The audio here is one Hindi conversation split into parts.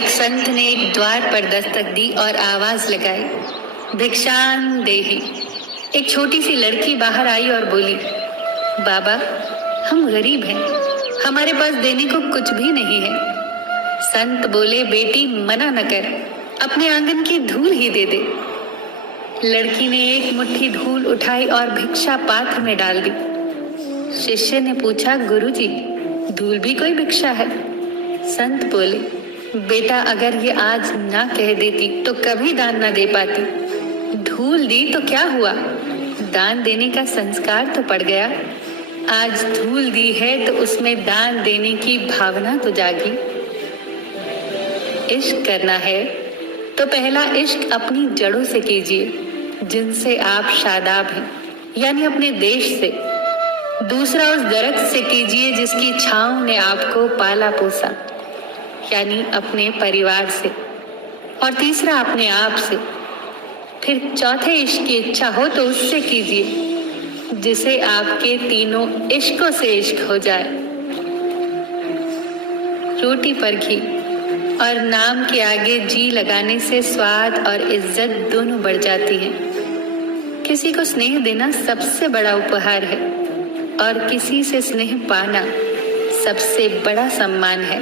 एक संत ने एक द्वार पर दस्तक दी और आवाज लगाई, भिक्षान देहि। एक छोटी सी लड़की बाहर आई और बोली, बाबा हम गरीब हैं, हमारे पास देने को कुछ भी नहीं है। संत बोले, बेटी मना न कर, अपने आंगन की धूल ही दे दे। लड़की ने एक मुट्ठी धूल उठाई और भिक्षा पात्र में डाल दी। शिष्य ने पूछा, गुरुजी धूल भी कोई भिक्षा है? संत बोले, बेटा अगर ये आज ना कह देती तो कभी दान ना दे पाती। धूल दी तो क्या हुआ, दान देने का संस्कार तो पड़ गया। आज धूल दी है तो उसमें दान देने की भावना तो जागी। इश्क करना है तो पहला इश्क अपनी जड़ों से कीजिए, जिनसे आप शादाब हैं, यानी अपने देश से। दूसरा उस दरख्त से कीजिए जिसकी छांव ने आपको पाला पोसा, यानी अपने परिवार से। और तीसरा अपने आप से। फिर चौथे इश्क की इच्छा हो तो उससे कीजिए जिसे आपके तीनों इश्कों से इश्क हो जाए। रोटी पर घी और नाम के आगे जी लगाने से स्वाद और इज्जत दोनों बढ़ जाती हैं। किसी को स्नेह देना सबसे बड़ा उपहार है और किसी से स्नेह पाना सबसे बड़ा सम्मान है।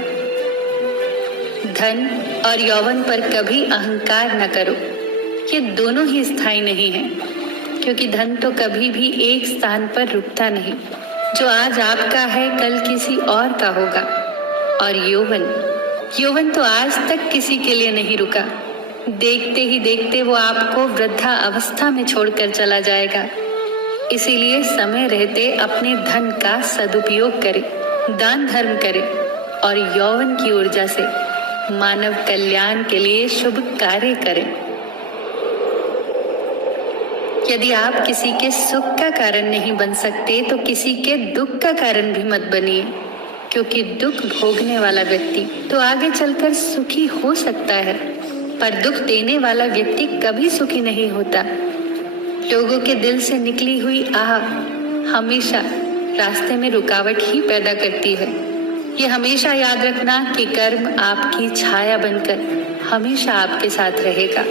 धन और यौवन पर कभी अहंकार न करो, ये दोनों ही स्थायी नहीं है, क्योंकि धन तो कभी भी एक स्थान पर रुकता नहीं। जो आज आपका है कल किसी और का होगा। और यौवन तो आज तक किसी के लिए नहीं रुका, देखते ही देखते वो आपको वृद्धा अवस्था में छोड़कर चला जाएगा। इसीलिए समय रहते अपने धन का सदुपयोग करें, दान धर्म करें और यौवन की ऊर्जा से मानव कल्याण के लिए शुभ कार्य करें। यदि आप किसी के सुख का कारण नहीं बन सकते तो किसी के दुख का कारण भी मत बनिए, क्योंकि दुख भोगने वाला व्यक्ति तो आगे चलकर सुखी हो सकता है, पर दुख देने वाला व्यक्ति कभी सुखी नहीं होता। लोगों के दिल से निकली हुई आह हमेशा रास्ते में रुकावट ही पैदा करती है। ये हमेशा याद रखना कि कर्म आपकी छाया बनकर हमेशा आपके साथ रहेगा।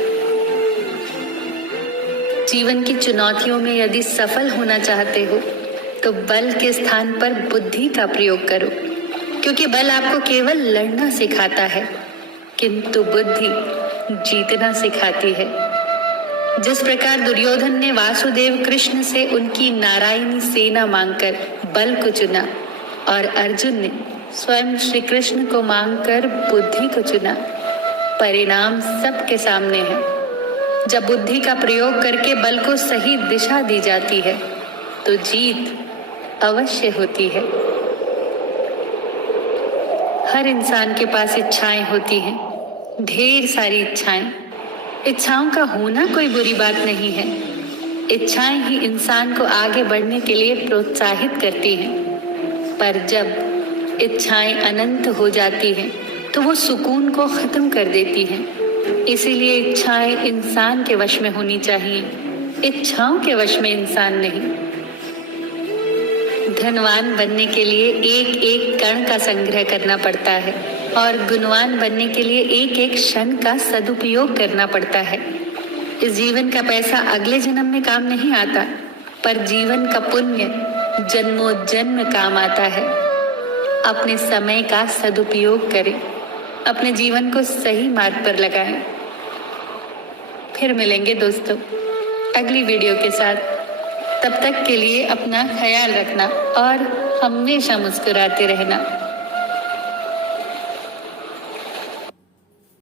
जीवन की चुनौतियों में यदि सफल होना चाहते हो तो बल के स्थान पर बुद्धि का प्रयोग करो, क्योंकि बल आपको केवल लड़ना सिखाता है, किंतु बुद्धि जीतना सिखाती है। जिस प्रकार दुर्योधन ने वासुदेव कृष्ण से उनकी नारायणी सेना मांगकर बल को चुना और अर्जुन ने स्वयं श्री कृष्ण को मांगकर बुद्धि को चुना, परिणाम सबके सामने है। जब बुद्धि का प्रयोग करके बल को सही दिशा दी जाती है तो जीत अवश्य होती है। हर इंसान के पास इच्छाएं होती हैं, ढेर सारी इच्छाएं। इच्छाओं का होना कोई बुरी बात नहीं है। इच्छाएं ही इंसान को आगे बढ़ने के लिए प्रोत्साहित करती हैं। पर जब इच्छाएं अनंत हो जाती हैं तो वो सुकून को खत्म कर देती हैं। इसीलिए इच्छाएं इंसान के वश में होनी चाहिए, इच्छाओं के वश में इंसान नहीं। धनवान बनने के लिए एक एक कण का संग्रह करना पड़ता है और गुणवान बनने के लिए एक एक क्षण का सदुपयोग करना पड़ता है। इस जीवन का पैसा अगले जन्म में काम नहीं आता, पर जीवन का पुण्य जन्मों जन्म काम आता है। अपने समय का सदुपयोग करें, अपने जीवन को सही मार्ग पर लगाएं। फिर मिलेंगे दोस्तों अगली वीडियो के साथ। तब तक के लिए अपना ख्याल रखना और हमेशा मुस्कुराते रहना।